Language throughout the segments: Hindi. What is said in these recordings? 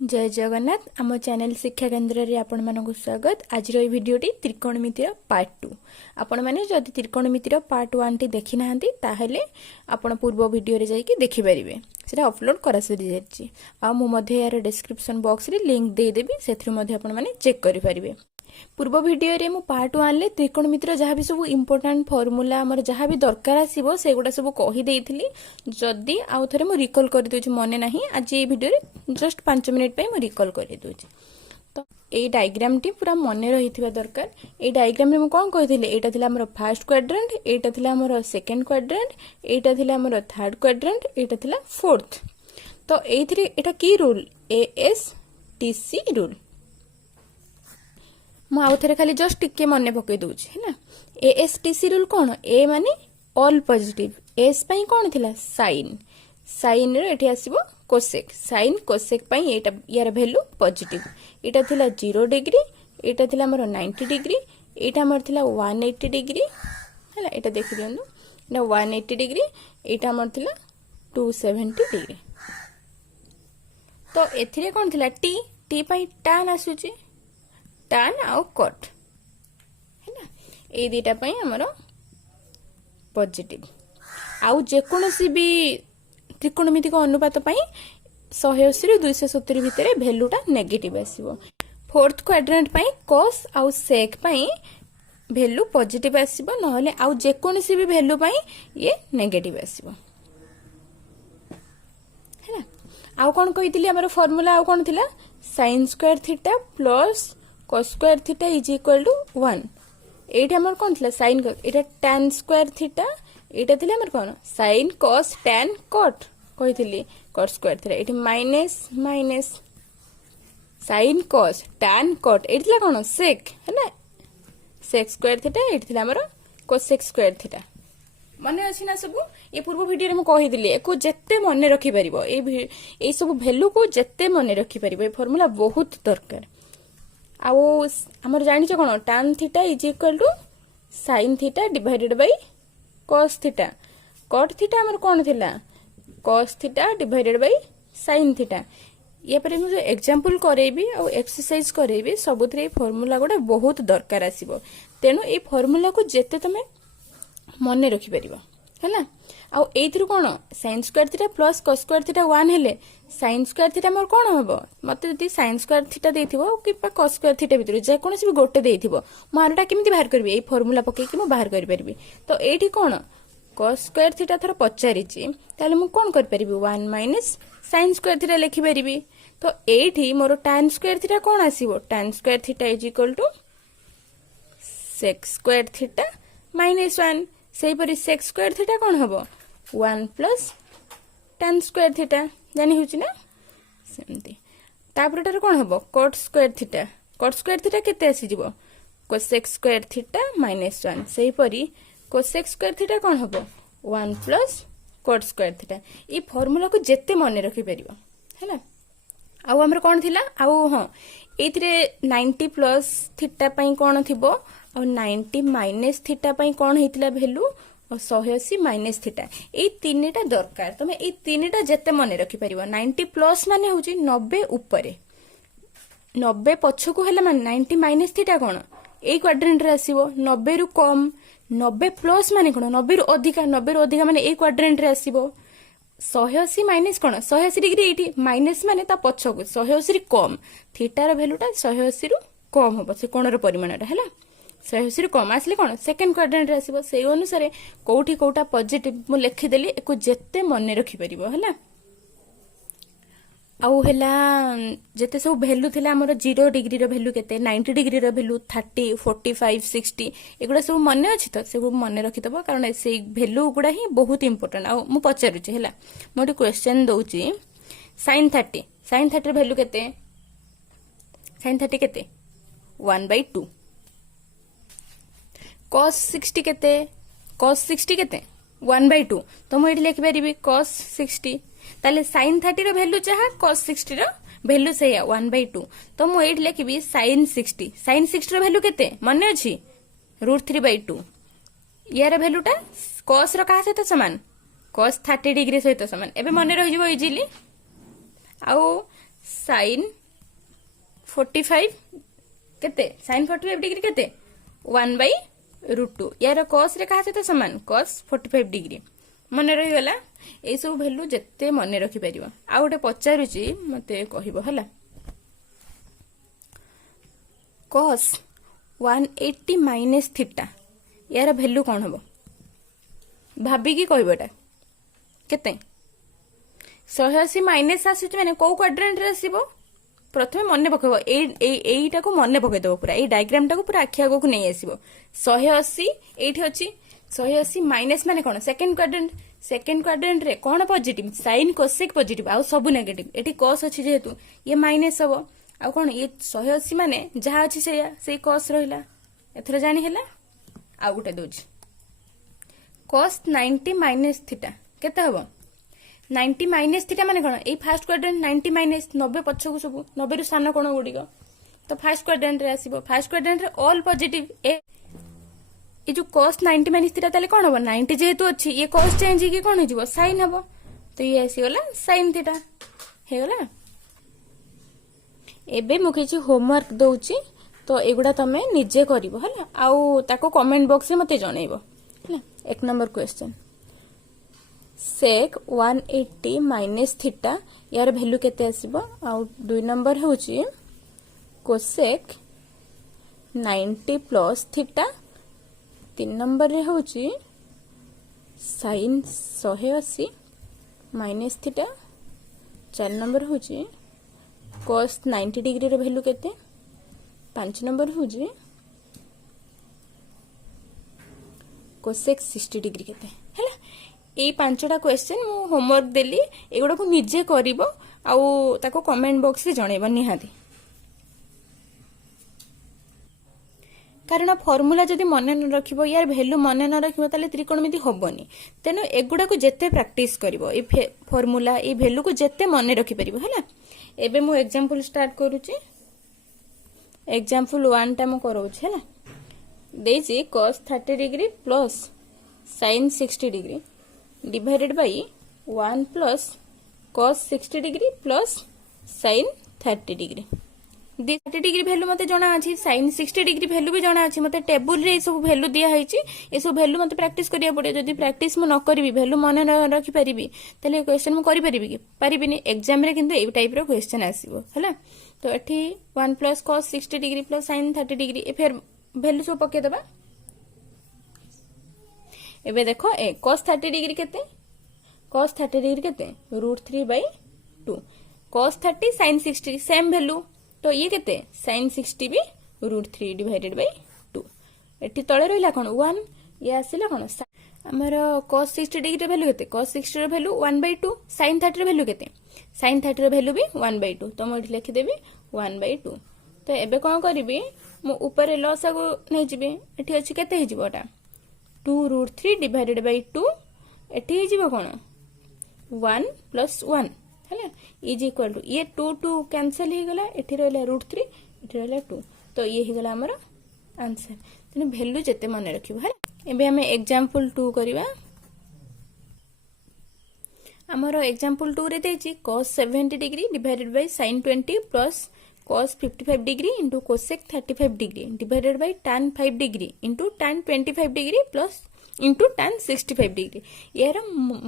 जय जगन्नाथ आम चैनल शिक्षा केन्द्र रे आपण मानक स्वागत। आज भिडियोटी त्रिकोणमितिर पार्ट 2। आपण माने जदि त्रिकोणमितिर पार्ट 1 टी देखि नाहंती ताहेले आपण पूर्व वीडियो रे जाई कि देखि परिबे। सेटा अपलोड करा सरी जायछि आ मु मध्ये यार डिस्क्रिप्शन बॉक्स रे लिंक दे देबी, सेथि मध्ये आपण माने चेक करि परिबे। पूर्व वीडियो रे मु पार्ट 1 ले त्रिकोणमितिर जहाँ भी सब इंपोर्टेंट फॉर्मूला हमर जहाँ भी दरकार आसीबो सेगुडा सब कहि देइथिली। जदि आउ थरे मु रिकॉल करि दोछि मने नाही, आज ए वीडियो रे जस्ट 5 मिनिट पे मु रिकॉल करि दोछि। तो ए डायग्राम टी पूरा मने रहिथिबा दरकार। ए डायग्राम रे मु कोन कहिथिले, एटा थिला हमर फर्स्ट क्वाड्रेंट, एटा थिला हमर सेकंड क्वाड्रेंट, एटा थिला हमर थर्ड क्वाड्रेंट, एटा थिला फोर्थ। तो एथिरे एटा की रूल, ASTC रूल। मु आउ थरे खाली जस्ट टिके मने पकई दोछि है ना। ASTC रूल कोन, ए माने ऑल पॉजिटिव, एस पई कोन थिला साइन, साइन रे एठी आसीबो कोसेक, साइन कोसेक पई एटा यार वैल्यू पॉजिटिव। एटा थिला 0 डिग्री, एटा थिला हमर 90 डिग्री, एटा हमर थिला 180 डिग्री हैला। एटा देखि दियनु, एटा 180 डिग्री, एटा हमर थिला 270 डिग्री। तो एथिरे कोन थिला टी, टी पई tan आसुची, tan आउ कट है ना। ए दीटा पई हमरो पॉजिटिव। आउ जे कोनोसी भी त्रिकोणमितिक अनुपात पई 180 रु 270 भितरे वैल्यूटा नेगेटिव आसीबो। फोर्थ क्वाड्रेंट पई cos आउ sec पई वैल्यू पॉजिटिव आसीबो, नहले आउ जे कोनोसी भी वैल्यू पई ये नेगेटिव आसीबो है ना। आउ कोन कहितली हमर फार्मूला आउ कोन थिला, sin square theta plus cos square theta is equal to 1। एटा हमर कोन थिला sin, एटा tan स्क्वायर थीटा, एटा थिला हमर कोन sin cos tan cot कहितली cos square theta. Eighty minus minus sin cos tan cot, eighty थिला कोन sec है ना, sec स्क्वायर थीटा, एटी थिला हमर cosec स्क्वायर थीटा। मने अछि ना सब। ये पूर्व वीडियो रे म कहिदिली एको जत्ते मने रखि परिबो, ए सब वैल्यू को जत्ते मने रखि परिबो, ए फार्मूला बहुत दरकार। आउ हमर जानि छ कोन, tan theta is equal to sin theta divided by cos theta. cot theta हमर कोन थिला, cos theta divided by sin theta. ये पर मु एग्जांपल करेबी आ एक्सरसाइज करेबी, सबुतरे फार्मूला गोडा बहुत दरकार आसीबो। तेनु ए फार्मूला को जत्ते तमे मने रखि परिबो हैला। आ एथरु कोन sin square theta plus cos square theta 1 हेले sin स्क्वायर थीटा मोर कोन हबो, मते जदी sin स्क्वायर थीटा देथिबो कि cos स्क्वायर थीटा भितर जे कोनसी भी गोटे देथिबो, मारटा केमिति बाहर करबी, ए फार्मूला पके कि मु बाहर करि परबी। तो एठी कोन cos स्क्वायर थीटा थर पचारिची, ताले मु कोन कर परबी 1 माइनस sin स्क्वायर थीटा लिखि परबी। तो एठी मोर tan स्क्वायर थीटा कोन आसीबो, tan square theta is equal to sec square theta minus 1। सेही परि sec स्क्वायर थीटा कोन हबो 1 प्लस tan स्क्वायर थीटा, जानि होछि ना सेमति। तापरटार कोन हबो cot square theta, cot square theta केते आसी जिवो cosec स्क्वायर थीटा माइनस 1। सेही परि cosec स्क्वायर थीटा कोन हबो 1 प्लस cot स्क्वायर थीटा। ई फार्मूला को जेते मने रखि परिबो हैला। आउ हमर कोन थिला, आउ हां एथिरे 90 प्लस थीटा पई कोन थिबो, और 90 माइनस थीटा पई कोन हेतिला वैल्यू, और 180 माइनस थीटा। ए तीनटा दरकार, तमे ए तीनटा जत्ते मने रखि परिबो। 90 प्लस माने होची 90 ऊपरे, 90 पछकु हैला माने 90 माइनस थीटा कोन ए क्वाड्रेंट रे आसीबो, 90 रु कम। 90 प्लस माने कोन 90 रु अधिका, 90 रु अधिका माने ए क्वाड्रेंट रे आसीबो। 180 माइनस कोन 180 डिग्री, एठी माइनस माने ता पछकु 180 रे कम, थीटा रो वैल्यूटा 180 रु कम होबो, से कोन रो परिमाणटा हैला। 180 रु कम आसले कोन सेकंड क्वाड्रेंट रे आसीबो। सेई अनुसार कोठी कोटा पॉजिटिव मु लिखि देली, एको जत्ते मने रखि परिबो हैला। आउ हैला जते सब वैल्यू थिला हमर 0 डिग्री रो वैल्यू केते, 90 डिग्री रो वैल्यू 30 45 60, एगुडा सब मने अछि त सब मने रखि दबो, कारण सेई वैल्यू गुडा ही बहुत इंपोर्टेंट। आउ मु पचारुची हैला, मोटी क्वेश्चन दउची sin 30, sin 30 रो वैल्यू केते, sin 30 केते 1/2। cos 60 केते, cos 60 केते 1/2। तो मु एठी लिखि परिबी cos 60, ताले sin 30 रो वैल्यू चाहा cos 60 रो वैल्यू सेया 1/2। तो मु एठी लिखिबी sin 60, sin 60 रो वैल्यू केते मने अछि √3/2। यार वैल्यूटा cos रो कहा सहित समान, cos 30 डिग्री सहित समान। एबे मने रहि जिवो इजीली। आउ साइन 45 केते साइन 45 डिग्री केते 1/√2 यार cos रे कहा सहित समान cos 45 डिग्री मन रही गला ए सब वैल्यू जत्ते मन रखि परिबो आ गोटे पचारुची मते कहिबो हला cos 180 माइनस थीटा यार वैल्यू कौन हम भाभी की कहबोटा केते 180 माइनस आसुच माने को क्वाड्रेंट रे आसीबो प्रथमे मन पकेबो एईटा को मन पके देबो पूरा ए डायग्राम टा को पूरा आखि आगो को नै आसीबो 180 एठी अछि 180 माइनस माने कोन सेकंड क्वाड्रेंट रे कोन पॉजिटिव साइन कोसेक पॉजिटिव आ सब नेगेटिव एठी cos अछि जेहेतु ये माइनस हबो आ कोन ये 180 माने जहा अछि से cos रहिला एथरा जानि हैला आ गुटे दोज cos 90 माइनस थीटा केते हबो 90 माइनस थीटा माने कोन ए फर्स्ट क्वाड्रेंट 90 माइनस 90 पछकु सब 90 रु सान कोन गुडी को तो फर्स्ट क्वाड्रेंट रे आसीबो फर्स्ट क्वाड्रेंट रे ऑल पॉजिटिव ए जो cos 90 माइनस थीटा ताले कोन हबो 90 जेहेतु अछि ये cos चेंज की कोन हिजबो sin हबो तो ये आसी गला sin थीटा हे गला एबे मु किछि होमवर्क दउची तो एगुडा तमे निजे करिवो हला आउ ताको कमेंट बॉक्स रे मते जणैबो हला एक नंबर क्वेश्चन सेक 180 माइनस थीटा यार वैल्यू केते आसीबो आउ दुई नंबर होची कोसेक 90 प्लस थीटा तीन नंबर रे होची साइन 180 माइनस थीटा चार नंबर होची cos 90 डिग्री रो वैल्यू केते पांच नंबर होची कोसेक 60 डिग्री केते हैला ए पांचटा क्वेश्चन मु होमवर्क देली एगुडा को निजे करिवो आउ ताको कमेंट बॉक्स रे जणैबो निहाती कारण फॉर्मूला जदि मन न रखिबो यार वैल्यू मन न रखिबो ताले त्रिकोणमिति होबनी तेनो एगुडा को जेते practice करिवो a formula A value को जेते मन रखि परिबो हला एबे मु एग्जांपल स्टार्ट करूची एग्जांपल 1 टा मु करूची हला देजी cos 30 degree plus sin 60 degree divided by 1 plus cos 60 degree plus sin 30 degree 30 degree value मते जणा अछि sin 60 डिग्री वैल्यू भी जणा अछि मते टेबल रे सब वैल्यू दिया हैछि ए सब वैल्यू मते प्रैक्टिस करिया पड़े जदी प्रैक्टिस म न करबी वैल्यू मन न रखि परिबी तले क्वेश्चन म करि परिबी कि परिबिनी एग्जाम रे किंतु ए टाइप रो क्वेश्चन आसीबो हला तो एठी 1 plus cos 60 degree plus sin 30 degree ए फेर वैल्यू सब पके दबा एबे देखो ए cos 30 डिग्री केते cos 30 डिग्री केते √3/2 cos 30 sin 60 सेम वैल्यू तो ये केते sin 60 भी √3 डिवाइडेड बाय 2 एठी तळे रहिला कोन 1 ये आसिला कोन हमर cos 60 डिग्री वैल्यू केते cos 60 रो वैल्यू 1/2 sin 30 रो वैल्यू केते sin 30 रो वैल्यू भी 1/2 तो म एठी लिखि देबी 1/2 तो एबे कोन करबी मु ऊपर लसागु नै जिबे एठी अछि केते हि जिवोटा 2√3 divided by 2 एठी हि जिवो कोन 1 plus 1 हैला इज इक्वल टू ये 2 2 कैंसिल ही गला एठी रहला √3 एठी रहला 2 तो ये ही गला हमर आंसर तने वैल्यू जते मन रखिबो हैला एबे हमें एग्जांपल 2 करिवा हमर एग्जांपल 2 रे देछि cos 70 degree divided by sin 20 plus cos 55 degree into cosec 35 degree divided by tan 5 degree into tan 25 degree plus into tan 65 degree यार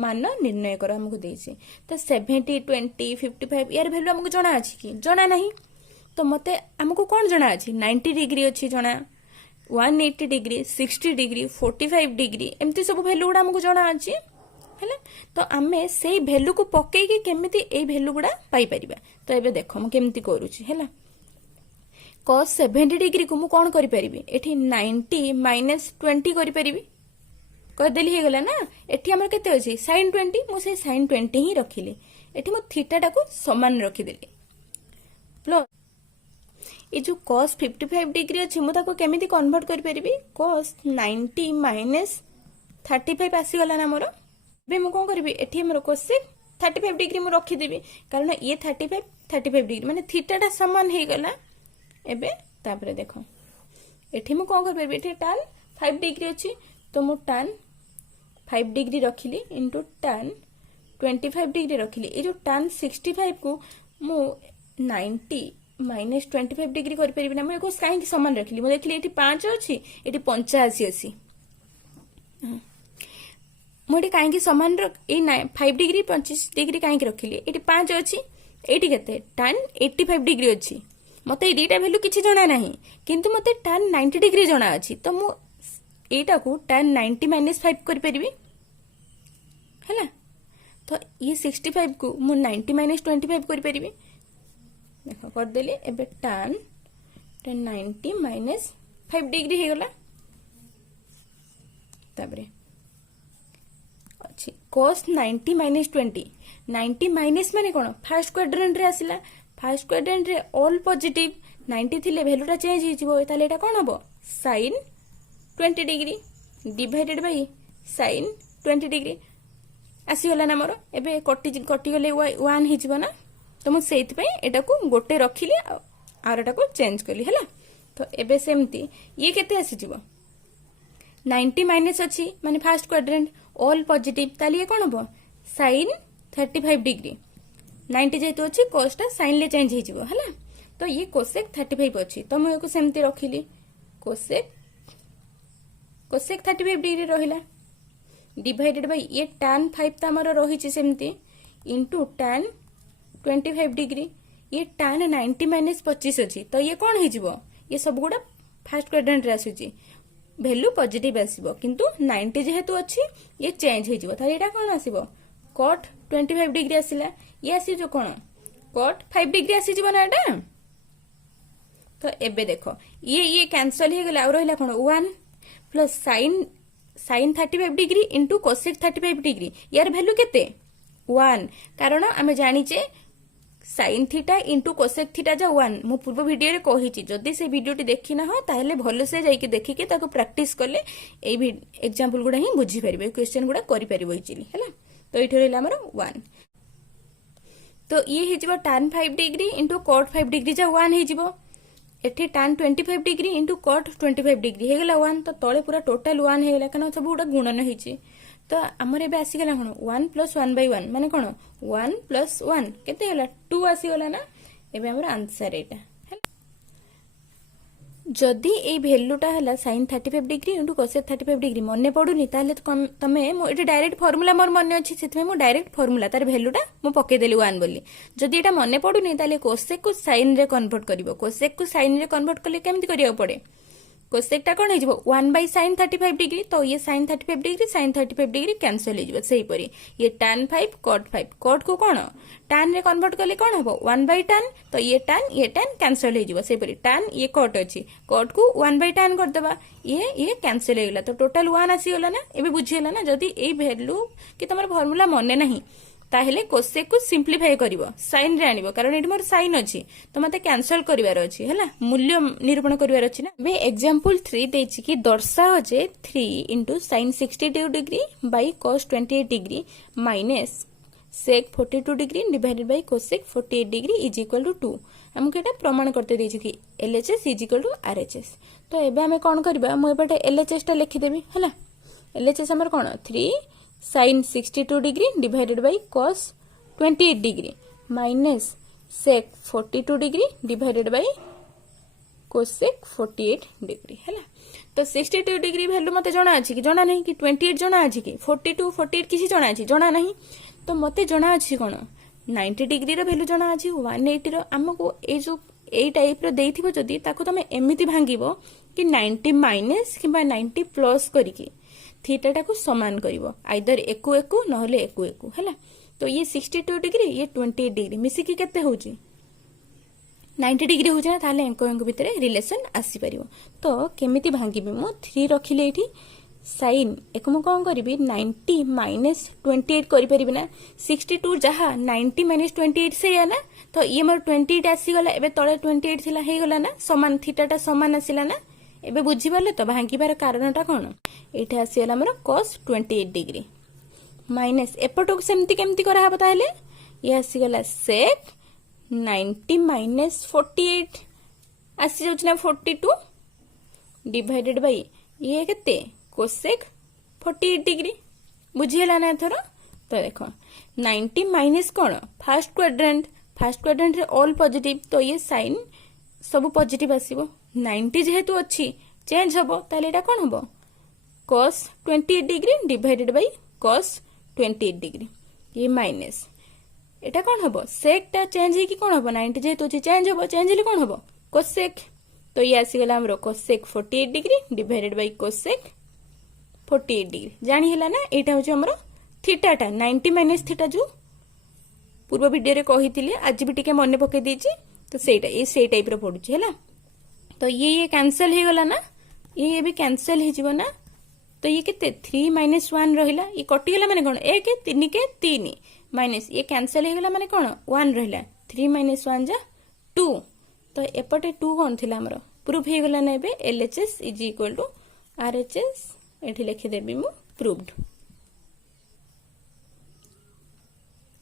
मान निर्णय कर हमको देछि तो 70 20 55 यार वैल्यू हमको जणा अछि कि जणा नहीं तो मते हमको कोन जणा अछि 90 डिग्री अछि जणा 180 डिग्री 60 डिग्री 45 डिग्री एमती सब वैल्यू गुडा हमको जणा अछि हैला तो आमे सेही वैल्यू को पक्के के केमिति ए वैल्यू गुडा पाई परिबा तो एबे देखो हम केमिति करूची हैला cos 70 डिग्री को मु कोन करि परिबी एठी 90 माइनस 20 करि परिबी कर देली हे गला ना एठी हमर केते अछि sin 20 मु से sin 20 ही रखिले एठी मु थीटा टा को समान रखि देली प्लस ए जो cos 55 डिग्री अछि मु ताको केमिति कन्वर्ट करि परिबी cos 90 माइनस 35 आसी गला ना मोर बे मु कोन करबी एठी हमर cosec 35 डिग्री मु रखि देबी कारण ये 35 डिग्री माने थीटा टा समान हे गला एबे तापरे देखो एठी मु कोन करबी एठी tan 5 डिग्री अछि तो मु tan 5 डिग्री रखिली इनटू tan 25 डिग्री रखिली ए जो tan 65 को मु 90 माइनस 25 डिग्री करें ना मुझे कहीं सामान रखिली मुझे देखिली ये 5 अच्छी ये 85 अच्छी मुझे कहीं सामान 5 डिग्री 25 डिग्री कहीं रखिली ये 5 अच्छी ये के tan 85 डिग्री अच्छी मत ये दुटा भैल्यू किसी जना ना किंतु मत tan 90 डिग्री जना अच्छी तो मुझा को tan 90 माइनस 5 करी है तो ये 65 को मु 90 माइनस 25 करी देख करदेली एबे tan 90 माइनस 5 डिग्री हो गला ताबरे अच्छी cos 90 माइनस 20 90 माइनस माने कोन फर्स्ट क्वाड्रेंट रे आसिला फर्स्ट क्वाड्रेंट रे ऑल पॉजिटिव 90 थिले वैल्यूटा चेंज हो जिवो ताले एटा कोन हबो sin 20 degree divided by sin 20 degree आसीगला ना मोर एबे कटी गले 1 हिजबो ना तो मु सेति पई एटा को गोटे रखिली आर एटा को चेंज कली हला तो एबे सेमती ये केते आसी जिवो 90 माइनस अच्छी माने फर्स्ट क्वाड्रेंट ऑल पॉजिटिव ताली ये कोन हबो sin 35 डिग्री 90 जेतु अच्छी cos sin ले चेंज हे जिवो हला तो ये cosec 35 अच्छी तो मु एको सेमती रखिली cosec 35 डिग्री रहिला डिवाइडेड बाय ये tan 5 त हमर रही छि सेमती इनटू tan 25 डिग्री ये tan 90 माइनस 25 अच्छी तो ये कौन हो ये सब गुड़ा फास्ट क्वाड्रेंट रे आसुची वैल्यू पॉजिटिव आसीबो किंतु 90 जेहेतु अच्छी ये चेंज हो जिवो ताले एटा कौन आसीबो cot 25 डिग्री आसिला ये आसी जो कौन cot 5 डिग्री आसी जिवो ना एटा तो एबे देखो ये कैंसल हो गला और रहला कौन 1 plus sin 35 degree into cosec 35 degree यार वैल्यू केते 1 कारण आमे जानिचे sin theta into cosec theta जा 1 मु पूर्व वीडियो रे कहिची जदी से वीडियोटी देखि ना हो ताहले भलो से जाई के देखि के ताको प्रैक्टिस करले एई एग्जांपल गुडा ही बुझी परिबे क्वेश्चन गुडा करि परिबो इजिली हैला तो इठो रहला हमर 1 तो ये हे जिवो tan 5 degree into cot 5 degree जा 1 हे जिवो एठी tan 25 degree into cot 25 degree हे गेला 1 तो तळे पूरा टोटल 1 हे गेला कारण सब गुडा गुणन हेची तो आमर एबे आसी गेला कोन 1 प्लस 1 बाय 1 माने कोन 1 प्लस 1 केते होला 2 आसी गेला ना एबे हमर आंसर एटा जदि ए वैल्यूटा हला sin 35 degree into cosec 35 degree मने पडुनी ताले तमे मो एटा डायरेक्ट फार्मूला मोर मने अछि सेतमे मो डायरेक्ट फार्मूला तार वैल्यूटा मो पके देली 1 बोली जदि एटा मने पडुनी ताले cosec को sin रे कन्वर्ट करिवो cosec को sin रे कन्वर्ट करले केमति करिया पड़े cosec टा कोन हे जिवो 1 बाय sin 35 डिग्री तो ये sin 35 degree sin 35 degree cancel हे जिवो सेही परी ये tan 5 cot को कोन tan रे कन्वर्ट करले कोन हबो 1 बाय tan तो ये tan कैंसिल हे जिवो सेही परी tan ये cot अछि cot को 1 बाय tan कर देबा ये कैंसिल हे गेला तो टोटल 1 आसी गेला ना एबे बुझी गेला ना जदी ए वैल्यू कि तमर फार्मूला मने नाही ताहेले cosec को सिंपलीफाई करिवो sin रे आनिवो कारण एठी मोर sin अछि तो मते कैंसिल करिवार अछि हैला मूल्य निरूपण करिवार अछि ना बे एग्जांपल 3 देछि कि दर्शाओ जे 3 sin 62 degree by cos 28 degree minus sec 42 degree divided by cosec 48 degree is equal to 2 हमके एटा प्रमाण करते देछि कि LHS is equal to RHS तो एबे हमें कोन करबा मु एबे LHS टा लिखि देबी हैला LHS हमर कोन 3 sin 62 degree divided by cos 28 degree minus sec 42 degree divided by cosec 48 degree हैला तो 62 डिग्री वैल्यू मते जणा अछि कि जणा नहीं कि 28 जणा अछि कि 42 48 किसी जणा अछि जणा नहीं तो मते जणा अछि कोन 90 डिग्री रो वैल्यू जणा अछि 180 रो हमको ए जो ए टाइप रो देइथिबो जदी ताको तमे एमिति भांगिबो कि 90 माइनस किबा 90 प्लस करिकि थीटा टा को समान करिवो आइदर एकु एकु नहले एकु एकु हैला तो ये 62 डिग्री ये 28 डिग्री मिसी कि केते होची 90 डिग्री होची ना ताले अंक अंक भितरे रिलेशन आसी परिवो तो केमिति भांगिबे मो 3 रखिले एठी sin एक मु कोन करबी 90 माइनस 28 करि परिबे ना 62 जहा 90 माइनस 28 से या ना तो ये मोर 28 आसी गला एबे तळे 28 थिला हे गला ना समान थीटा टा समान आसीला ना एबे बुझी परले तो भांगिबार कारणटा कोन एठे आसीला हमर cos 28 डिग्री माइनस एपटो सेमति केमति करा हबो ताले ये आसी गला sec 90 माइनस 48 आसी जाउछ ना 42 डिवाइडेड बाय ये केते cosec 48 डिग्री बुझियला ना थरो तो देखो 90 माइनस कोन फर्स्ट क्वाड्रेंट फास्ट क्वाड्रेंट रे ऑल पॉजिटिव तो ये साइन सब पॉजिटिव आसीबो 90 जेहेतु अच्छी चेंज हबो ताले एटा कोन हबो cos 28 degree divided by cos 28 degree ये माइनस एटा कोन हबो सेक टा चेंज हे कि कोन हबो 90 जेहेतु अच्छी चेंज हबो चेंज हेले कोन हबो cosec तो ये आसी गला हमरो cosec 48 degree divided by cosec 48 degree जानी हैला ना एटा होछ हमरो थीटा टा 90 माइनस थीटा जो पूर्व वीडियो रे कहितिले आज भी टिके मने पके दीची तो सेटा ये से टाइप रो पडुची हैला तो ये कैंसिल हे गला ना ये भी कैंसिल हे जीवो ना तो ये केते 3 माइनस 1 रहिला ये कटि गला माने कोन 1 3 के 3 माइनस ये कैंसिल हे गला माने कोन 1 रहिला 3 माइनस 1 जा 2 तो एपटे 2 कोन थिला हमरो प्रूफ हे गला ना एबे LHS is equal to RHS एठी लिखि देबी मु प्रूव्ड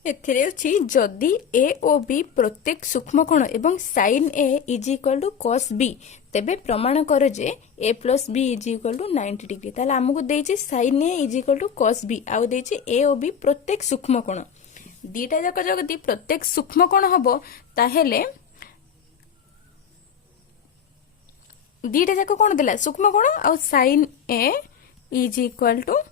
एथिरे अछि जदि ए ओ बी प्रत्येक सूक्ष्मकोण एवं sin a is equal to cos b तेबे प्रमाण कर जे a plus b is equal to 90 degree ताले हमकु देछि sin a is equal to cos b आउ देछि a ओ b प्रत्येक सूक्ष्मकोण दीटा जाक जगति प्रत्येक सूक्ष्मकोण हबो ताहेले दीटा जाक कोन देला सूक्ष्मकोण आउ sin a is equal to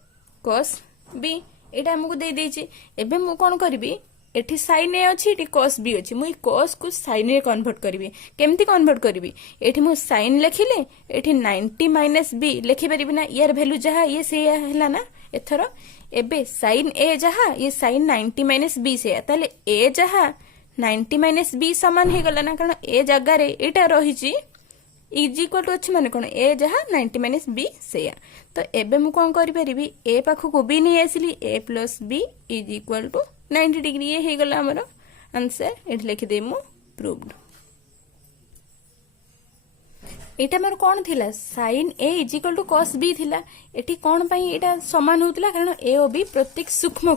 cos b एटा हमकु दे देछि एबे मु कोन करबी एठी sin a अछि एठी cos b अछि मु cos को sin रे कन्वर्ट करबी केमती कन्वर्ट करबी एठी मु sin लेखिले एठी 90 माइनस b लेखि परिबी ना यार वैल्यू जहा ये से हला ना एथरो एबे sin a जहा ये sin 90 माइनस b से ताले a जहा 90 माइनस b समान हे गला ना कारण a जगह रे एटा रहिछि इज इक्वल टू अच्छी माने कोन ए जहा 90 माइनस बी से तो एबे मु कोन करि परिबी ए पाखु को बी नहीं आसिली A plus B is equal to 90 degree ये हे गला हमरो आंसर एठ लिखि दे मु प्रूव्ड एटा मोर कोन थिला sin a is equal to cos b थिला एठी कोन पई एटा समान होतला कारण a और b प्रत्येक सूक्ष्म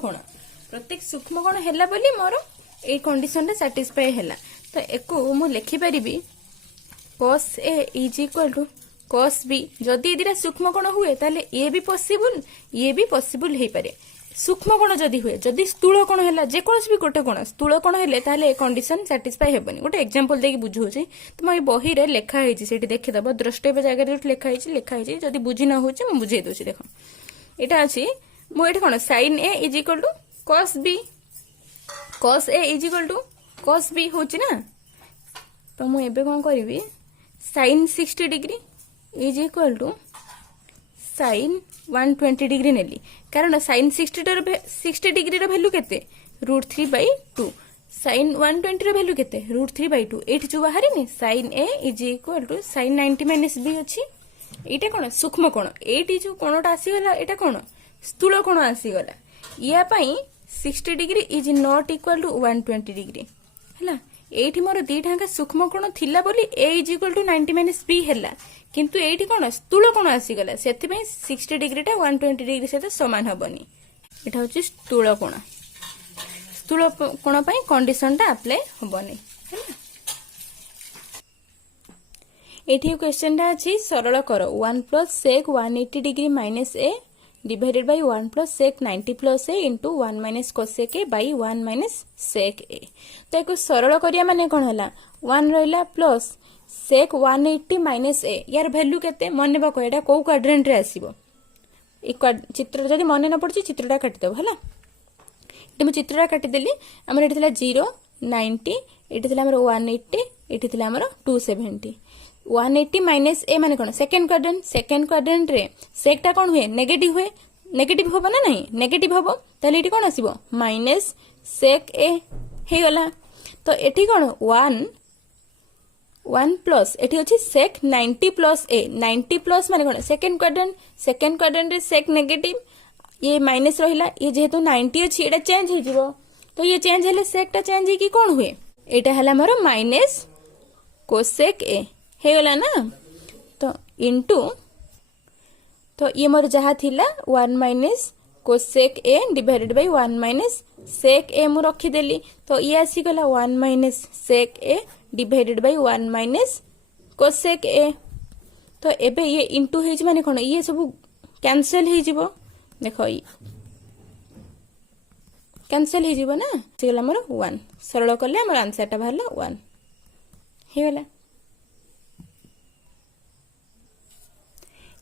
कोण हैला बोली मोर ए कंडीशन रे सैटिस्फाई हैला तो एको मु लिखि परिबी cos a is equal to cos b जदि दिरा सूक्ष्म कोण हुए ताले ये भी पॉसिबल हे पारे सूक्ष्म कोण जदि हुए जदि स्थूल कोण हैला जे कोनस भी गोटे कोण स्थूल कोण हेले ताले ए कंडीशन सैटिस्फाई हेबनी गोटे एग्जांपल देकी बुझौछि तो मई बही रे लेखा हेछि सेठी देखि दबो द्रष्टव्य जगह रे लेखा हेछि जदि बुझी न होछि म बुझै दोछि देखो एटा अछि मो एठी कोन sin a is equal to cos b cos a is equal to cos b होछि ना तो मु एबे कोन करबी sin 60 degree is equal to sin 120 degree नेली कारण sin 60 डिग्री रो वैल्यू केते √3/2 sin 120 रो वैल्यू केते √3/2 एठी जो बाहरी नि sin a is equal to sin 90 minus b अछि एटा कोन सूक्ष्म कोण एठी जो कोणटा आसी गला एटा कोन स्थूल कोण आसी गला या पई 60 degree is not equal to 120 degree हला एठी मोर दीठांका सूक्ष्म कोण थिला बोली a is equal to 90 minus b हैला किंतु एठी कोन स्थूल कोण आसी गला सेति पई 60 डिग्री टा 120 डिग्री से समान हबनी एटा होची स्थूल कोण पई कंडीशन टा अप्लाई हबनी हैला एठी क्वेश्चन टा अछि सरल करो 1 plus sec 180 degree minus a divided by 1 plus sec 90 plus a into 1 minus cosec a by 1 minus sec a तो एको सरल करिया माने कोन हला 1 रहला प्लस sec 180 minus a यार वैल्यू केते मने बा को एटा को क्वाड्रेंट रे आसीबो एक चित्र जदी मने न पड़छि चित्रटा काटि दब हला एटे म चित्रटा काटि देली हमर एटे थिला 0 90 एटे थिला हमर 180 एटे थिला हमर 270 180 माइनस ए माने कोन सेकंड क्वाड्रेंट रे सेक टा कोन हुए नेगेटिव होबो ना नहीं नेगेटिव होबो ताले एटी कोन आसीबो माइनस सेक ए हे गला तो एटी कोन 1 प्लस एटी अछि सेक 90 प्लस ए 90 प्लस माने कोन सेकंड क्वाड्रेंट रे सेक नेगेटिव ये माइनस रहिला ये जेहेतु 90 अछि एटा चेंज हो जिवो तो ये चेंज हेले सेक टा चेंज ही की कोन हुए एटा हला हमर माइनस कोसेक ए हे गला ना तो इनटू तो ये मोर जहा थिला 1 minus cosec A divided by 1 minus sec A मु रखी देली तो ये आसी गला 1 minus sec A divided by 1 minus cosec A तो एबे ये इनटू हे माने कोन ये सब कैंसिल हे जिवो देखो कैंसल हो जीवो ना आसीगला मोर 1 सरल कले हमर आंसरटा बाहरला 1 हे गला।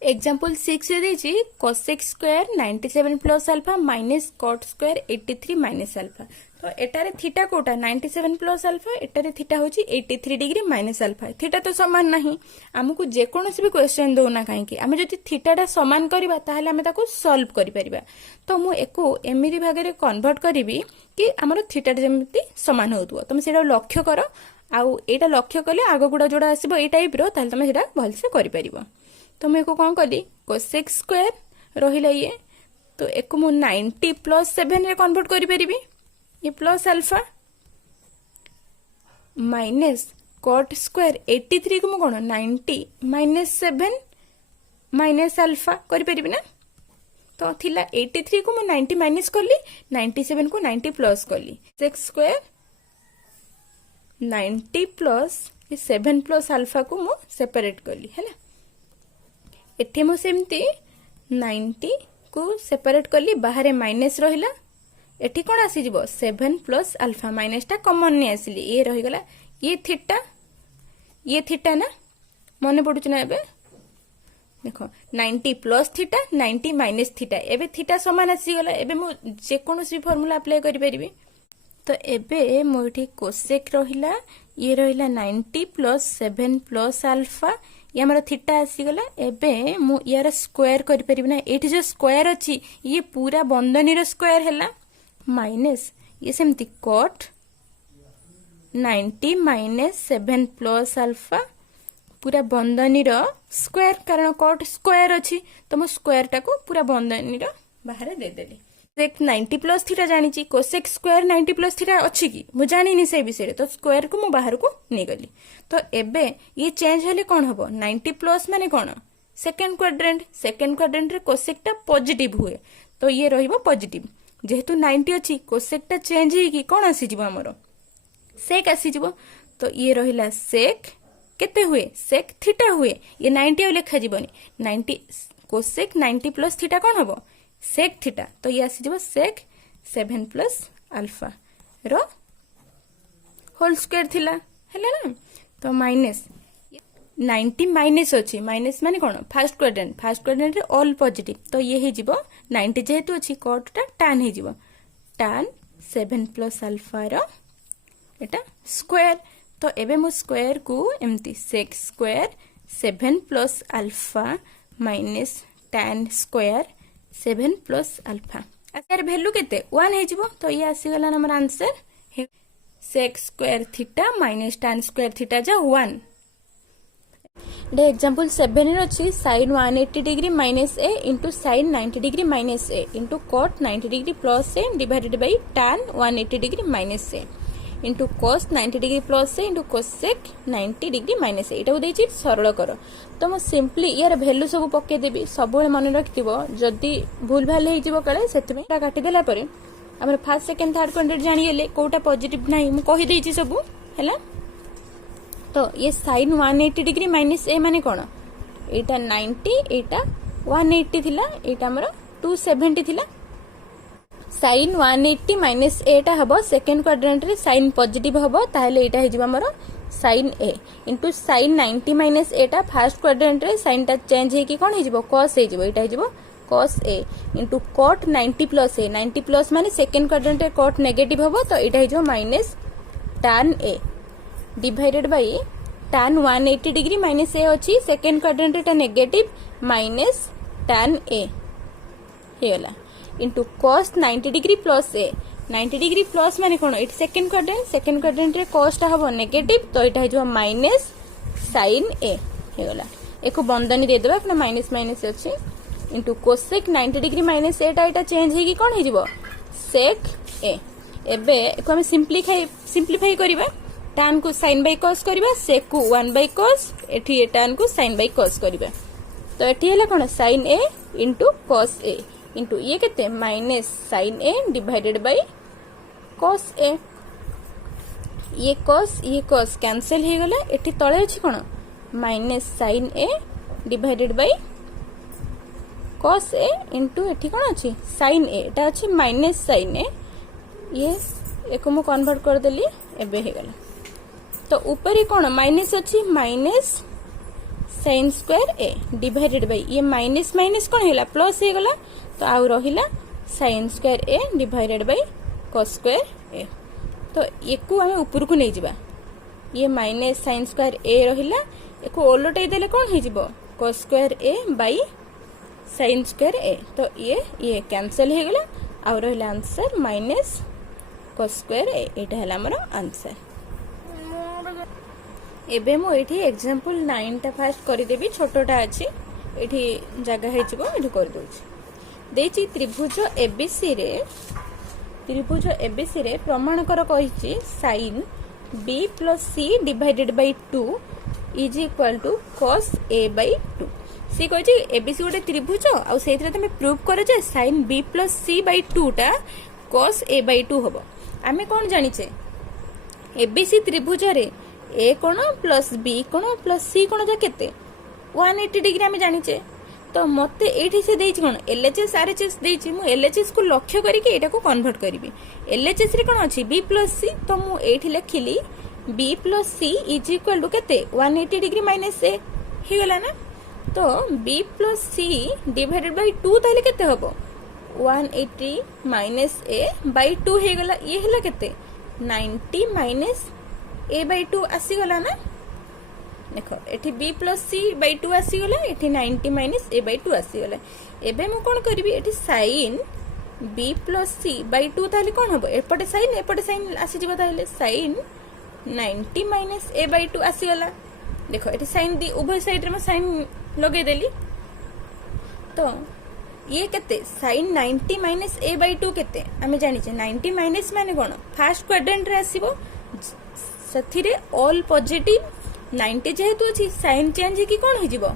एग्जांपल 6 रे देछि cosec square 97 plus alpha minus cot square 83 minus alpha. तो एटारे थीटा कोटा 97 प्लस अल्फा एटारे थीटा होची 83 डिग्री माइनस अल्फा। थीटा तो समान नहीं हमकु जे कोनोसी भी क्वेश्चन दोना काहे कि आमे जति थीटाटा समान करबा ताहाले आमे ताको सॉल्व करि परिबा। तो मु एको एमिति भागरे कन्वर्ट करिवि कि हमर थीटाटा जेमिति समान होतुवा तुम सेटा लक्ष्य करो आउ एटा लक्ष्य कले आगो गुडा जोडा आसीबो ए टाइप रो ताहाले तुम सेटा भलसे करि परिबो। तो मैं को कौन कली कोसेक स्क्वायर रहिला ये तो एक मु 90 प्लस 7 रे कन्वर्ट करि परिबी ये plus alpha minus cot square 83 को मु कोन 90 माइनस 7 माइनस अल्फा करि परिबी ना। तो थिला 83 को मु 90 माइनस करली 97 को 90 प्लस करली सेक्स स्क्वायर 90 प्लस ये 7 प्लस अल्फा को मु सेपरेट करली है ना। एठी मु सेमती 90 को सेपरेट करली बाहर माइनस रहिला एठी कोन आसी जिवो 7 प्लस अल्फा माइनस टा कॉमन ने आसीली ये रहि गला ये थीटा ना मने पडुछ ना एबे देखो 90 प्लस थीटा 90 माइनस थीटा एबे थीटा समान आसी गला एबे मु जे कोनोसी फार्मूला अप्लाई करि परिबी। तो एबे मो एठी कोसेक रहिला ये रहिला 90 प्लस 7 प्लस अल्फा ये हमारा थीटा आसीगला एबे मु यार स्क्वायर करि परिबना एठी जो स्क्वायर अछि ये पूरा बंधनी रो स्क्वायर हैला माइनस ये सेमती cot 90 माइनस 7 प्लस अल्फा पूरा बंधनी रो स्क्वायर कारण cot स्क्वायर अछि तो मु स्क्वायर टाको पूरा बंधनी रो बाहर दे देली। सेक 90 प्लस थीटा जानी ची कोसेक स्क्वायर 90 प्लस थीटा अच्छी की मु जानी नहीं से विषय तो स्क्वायर को मु बाहर को नहीं गली। तो एबे ये चेंज हेले कौन हबो 90 प्लस माने कौन सेकंड क्वाड्रेंट रे कोसेक टा पॉजिटिव हुए तो ये रहिबो पॉजिटिव जेहेतु 90 अछि कोसेक टा चेंज हे की कौन आसी जिवो हमरो सेक आसी जिवो। तो ये रहिला सेक केते हुए सेक थीटा हुए ये 90 लिखा जिवनी 90 कोसेक 90 प्लस थीटा कौन हबो सेक थीटा तो ये आसी जिवो सेक 7 प्लस अल्फा रो होल स्क्वायर थिला हैला ना। तो माइनस 90 माइनस अछि माइनस माने कोन फर्स्ट क्वाड्रेंट रे ऑल पॉजिटिव तो ये हे जिवो 90 जेहेतु अछि cot टा tan हे जिवो tan 7 प्लस अल्फा रो एटा स्क्वायर। तो एबे मु स्क्वायर को एम्ति sec square 7 plus alpha minus tan square 7 plus alpha यार वैल्यू केते 1 हे जिवो। तो ये आसी गला हमर answer sec square theta minus tan square theta जा 1। डे एग्जांपल 7 रे अछि sin 180 degree minus a into sin 90 degree minus a into cot 90 degree plus a divided by tan 180 degree minus a into cos 90 degree plus a into cosec 90 degree minus a एटा को देछि सरल करो। तो म सिंपली यार वैल्यू सब पके देबी सब मन रखिबो जदी भूल भाल हे जिवो कले सेतमे काटी देला परे हमर फर्स्ट सेकंड थर्ड क्वाड्रेंट जानि गेले कोटा पॉजिटिव नाही मु कहि देछि सब हैला। तो ये sin 180 डिग्री माइनस a माने कोन एटा 90 एटा 180 थिला एटा हमर 270 थिला sin 180 माइनस a टा हबो सेकंड क्वाड्रेंट रे sin पॉजिटिव हबो ताहले एटा हे जिवो हमर sin a into sin 90 minus a टा फर्स्ट क्वाड्रेंट रे sin टा चेंज हे कि कोन हे जिवो cos हे जिवो एटा हे जिवो cos a into cot 90 plus a 90 plus माने सेकंड क्वाड्रेंट रे cot नेगेटिव हबो तो एटा हे जिवो minus tan a divided by tan 180 degree minus a अछि सेकंड क्वाड्रेंट रे नेगेटिव माइनस tan a हेला into cos 90 degree plus a 90 degree plus माने कोन इट सेकंड क्वाड्रेंट रे cos टा हबो नेगेटिव तो एटा जो माइनस sin a हेला एको बंधनी दे देबा अपना माइनस माइनस अछि into cosec 90 degree minus a टा एटा चेंज हे कि कोन हे जिवो sec a। एबे एको हम सिंपलीफाई करिबा tan को sin by cos करिबा sec को 1 by cos एठी tan को sin by cos करिबा तो एठी हला कोन sin a into cos a into ये केते minus sin a divided by cos a ये cos कैंसिल हे गला एठी तळे अछि कोन minus sin a divided by cos a into एठी कोन अछि sin a एटा अछि माइनस sin a ये एक मु कन्वर्ट कर देली एबे हे गला। तो ऊपर कौन माइनस अच्छी minus sin square A divided by ये माइनस माइनस कौन हैला प्लस हे गला। तो आउ रहिला sin square A divided by cos square A. तो एकु हमें ऊपर को नहीं जिबा ये माइनस sin स्क्वायर ए रहिला एको ओलटै देले कौन हे जिवो cos square A bye sin square A. तो ये कैंसिल हे गला आउ रहिला आंसर माइनस cos स्क्वायर ए। एटा हैला हमर आंसर। एबे मो एठी एग्जांपल 9 टा फास्ट करि देबी छोटोटा अछि एठी जगह हे जिवो एठी कर दोछि। देछि त्रिभुज एबीसी रे प्रमाण कर कहिछि sin b plus c divided by 2 is equal to cos a by 2। सी कहिछि एबीसी गोटे त्रिभुज आ सेथिरे तमे प्रूव कर जे sin b plus c by 2 टा cos a by 2 हबो। आमे कोन जानिछे एबीसी त्रिभुज रे ए कोण प्लस बी कोण प्लस सी कोण जा केते 180 डिग्री आमे जानिछे। तो मते एठी से देछि कोन एलएचएस आरएचएस देछि मु एलएचएस को लक्ष्य करी के एटा को कन्वर्ट करिवि। एलएचएस रे कोन अछि बी प्लस सी तो मु एठी लिखिली B plus C is equal to केते 180 डिग्री माइनस ए हे गला ना। तो B plus C divided by 2 ताले केते हबो 180 माइनस ए बाय 2 हे गला। ये हला केते 90 माइनस ए बाय 2 आसी गला ना। देखो एठी b प्लस c बाय 2 आसी गला एठी 90 माइनस a बाय 2 आसी गला। एबे मु कोन करबी एठी sin b plus c by 2 ताले कोन हबो एपटे sin आसी जिवो ताले sin 90 माइनस a बाय 2 आसी गला। देखो एठी sin दी उभय साइड रे म sin लगे देली। तो ये केते sin 90 माइनस a बाय 2 केते आमे जानि छे 90 माइनस माने कोन फर्स्ट क्वाड्रेंट रे आसीबो सथिरे ऑल पॉजिटिव 90 जेहेतु अछि साइन चेंज की कोन हो जिवो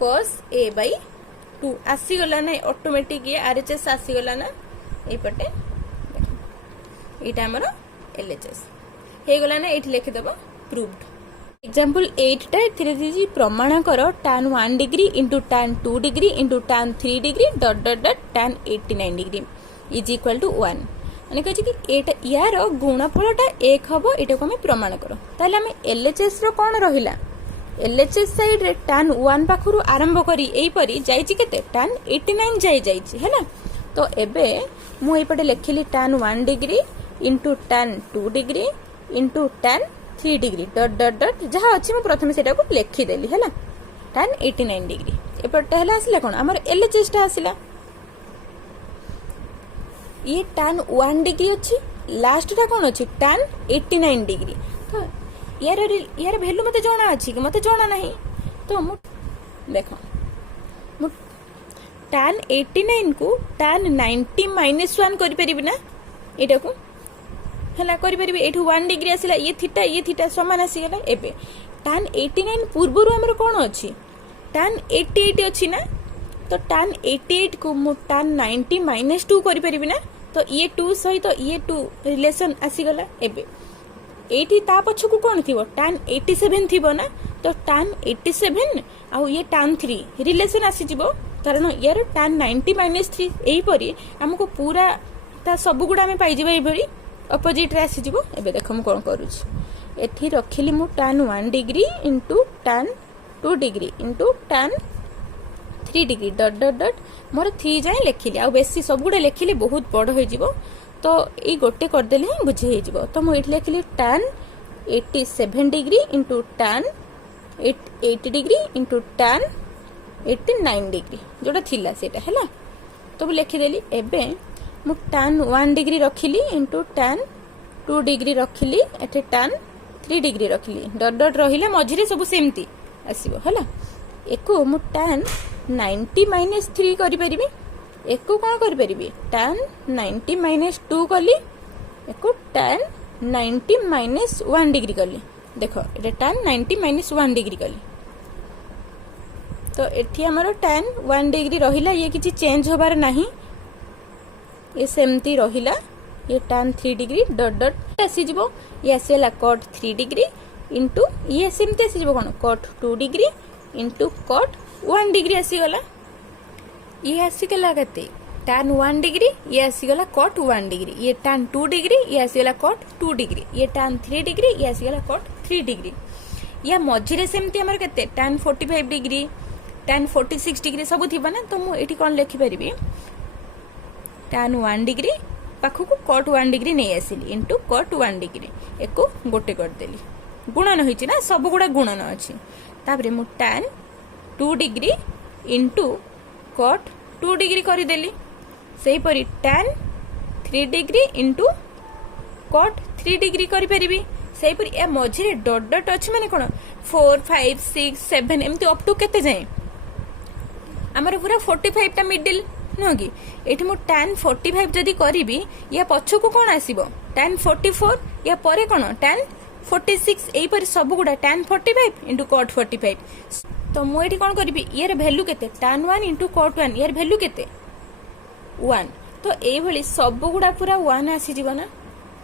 cos a by 2 आसी गला ना ऑटोमेटिक ये आरएचएस आसी गला ना ए पटे एटा हमर एलएचएस हे गला ना एठी लिखि देबो प्रूव्ड। एग्जांपल 8 टा एथिरे दिजी प्रमाण करो tan 1 degree into tan 2 degree into tan 3 degree dot dot dot tan 89 degree is equal to 1 माने कहछि कि एटा यार गुणफलटा 1 हबो एटा को हम प्रमाण करो। ताले हम एलएचएस रो कोन रहिला एलएचएस साइड रे tan 1 पाखरु आरंभ करी एई परी जाईची केते tan 89 जाईची हैला। तो एबे मु एई पटे लेखिली tan 1 degree into tan 2 degree into tan 3 degree dot dot dot जहा अछि म प्रथमे सेटा को लेखि देली हैला tan 89 डिग्री एपटे हैला आसिला कोन हमर एलएचएस टा आसिला। ये tan 1 डिग्री अच्छी लास्ट टा कौन अच्छी tan 89 डिग्री। तो यार वैल्यू मते जाना अच्छी कि मते जाना नहीं। तो मु देखो मु tan 89 को tan 90 माइनस 1 करि परिबि ना एटा को हला करि परिबि एठु 1 डिग्री आसिला ये थीटा समान आसी गेला। एबे tan 89 पूर्वरु हमर कोन अच्छी tan 88 अच्छी ना। तो tan 88 को मु tan 90 माइनस 2 करि परिबि ना। तो ये 2 सहित ये 2 रिलेशन आसी गला। एबे एठी ता पछ को कोन थिबो tan 87 थिबो ना। तो tan 87 आ ये tan 3 रिलेशन आसी जिवो कारण यार tan 90 माइनस 3 एही परी हमको पूरा ता सब गुडा में पाई जिवो एही परी अपोजिट रे आसी जिवो। एबे देखो मु कोन करूछि एठी रखिली मु tan 1 degree into tan 2 degree into tan 3 degree dot dot dot मोर 3 जाय लेखिली आ बेसी सब गुडा लेखिली बहुत बड़ होई जिवो। तो ई गोटे कर देले ही बुझे होई जिवो। तो मु एठी लेखिली tan 87 degree into tan 8 degree into tan 89 degree जोटा थिला सेटा हैला। तो मु लेखि देली। एबे मु tan 1 डिग्री रखिली into tan 2 डिग्री रखिली एठे tan 3 डिग्री रखिली डॉट डॉट रहिला मझिरे सब सेमती आसीबो हैला। एको मु tan 90 माइनस 3 करि परिबी एको कोन करि परिबी tan 90 माइनस 2 कली एको tan 90 माइनस 1 डिग्री कली। देखो एटा tan 90 माइनस 1 डिग्री कली। तो एठी हमरो tan 1 डिग्री रहिला ये किछि चेंज होबार नाही ये सेमती रहिला। ये tan 3 डिग्री डॉट डॉट आसी जिवो ये आसेला cot 3 डिग्री into ये सेमती आसी जिवो कोन cot 2 degree into cot 1 degree आसी गला। ये आसी गला कते tan 1 डिग्री ये आसीगला cot 1 डिग्री, ये tan 2 डिग्री ये आसीगला cot 2 डिग्री, ये tan 3 डिग्री ये आसीगला cot 3 डिग्री। या मझिरे सेमती हमर केते tan 45 डिग्री tan 46 डिग्री सब थिबा ना। तो मु एठी कोन लिखि परिबी tan 1 डिग्री पाखु को cot 1 डिग्री नहीं आसिली इनटू cot 1 डिग्री एको गोटे कर देली, गुणन होइछि ना, सब गुडा गुणन अछि। तापरे मु tan 2 degree into cot 2 degree करि देली, सेही परी tan 3 degree into cot 3 degree करि परिबी। सेही परी ए मझिरे डॉट डॉट अछि माने कोन 4 5 6 7 एमती अप टू केते जाय हमर पूरा 45 टा मिडिल नुह कि एठी मु tan 45 जदी करिबी या पछ को कोन आसीबो tan 44 या परे कोन tan 46 एई पर सब गुडा tan 45 इनटू cot 45। तो मु एठी कोन करिबी यार वैल्यू केते tan 1 इनटू cot 1 यार वैल्यू केते 1। तो एई भली सब गुडा पूरा 1 आसी जीवो ना,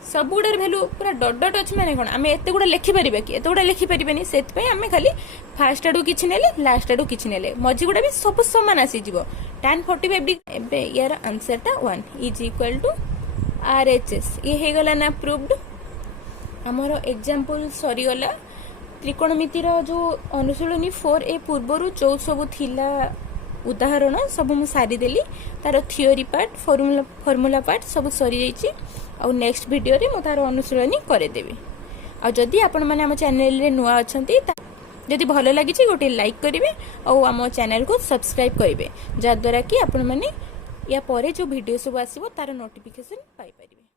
सब गुडार वैल्यू पूरा डॉट डॉट अछि माने कोन आमे एते गुडा लिखि परिबे कि एते गुडा लिखि परिबेनी, सेत पय आमे खाली फर्स्ट आडू किछि नेले लास्ट आडू किछि नेले मझी गुडा भी सब समान आसी जीवो tan 45 डिग्री। एबे यार आंसर टा 1 इज इक्वल टू RHS। ये हे गला ना प्रूव्ड। हमरो एग्जांपल सरी गला। त्रिकोणमिति रो जो अनुशीलनी 4A पूर्वरु जो सब थिला उदाहरण सब मु सारी देली, तार थियोरी पार्ट फॉर्मूला पार्ट सब सरी जाइछि। और नेक्स्ट वीडियो रे मु तार अनुशीलनी करे देबी। और जदि आपण माने हम चैनल रे नुआ अछंती जदि भलो लागिछि गोटे लाइक करिवे और हम चैनल को सब्सक्राइब करिवे, जा द्वारा कि आपण माने या परे जो वीडियो सब आसीबो तार नोटिफिकेशन पाई परिवे।